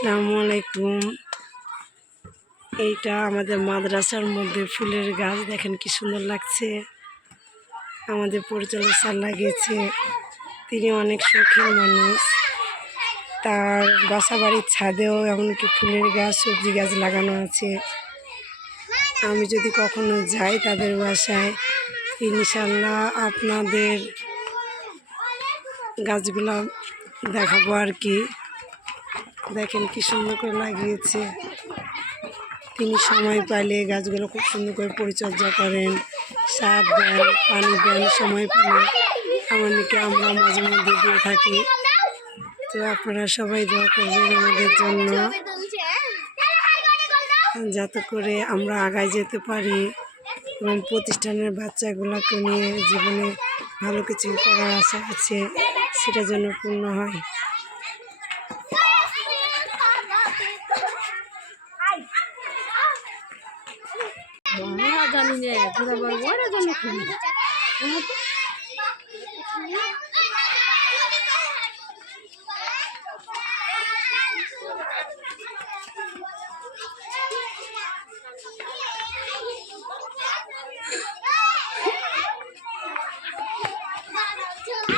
আসসালামু আলাইকুম। এইটা আমাদের মাদ্রাসার মধ্যে ফুলের গাছ, দেখেন কি সুন্দর লাগছে। আমাদের পরিচালক স্যার লাগিয়েছে। তিনি অনেক শৌখিন মানুষ। তার বাসা বাড়ির ছাদেও এমনকি ফুলের গাছ, সবজি গাছ লাগানো আছে। আমি যদি কখনো যাই তাদের বাসায় ইনশাল্লাহ আপনাদের গাছগুলো দেখাবো আর কি। দেখেন কি সুন্দর করে লাগিয়েছে। তিনি সময় পাইলে গাছগুলো খুব সুন্দর করে পরিচর্যা করেন, সার দেন, পানি দেন, সময় পেলে আমাদেরকে আমরা মাঝে মধ্যে দিয়ে থাকি। তো আপনারা সবাই দোয়া করবেন আমাদের জন্য। যাতে করে আমরা আগায় যেতে পারি এবং প্রতিষ্ঠানের বাচ্চাগুলোকে নিয়ে জীবনে ভালো কিছু করার আশা আছে, সেটা যেন পূর্ণ হয়। আমরা জানি না তোরা ওরা জানি খুবই Lila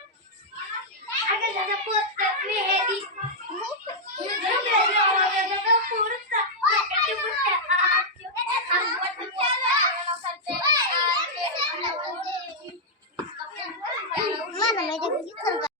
Mamma mér er kalt!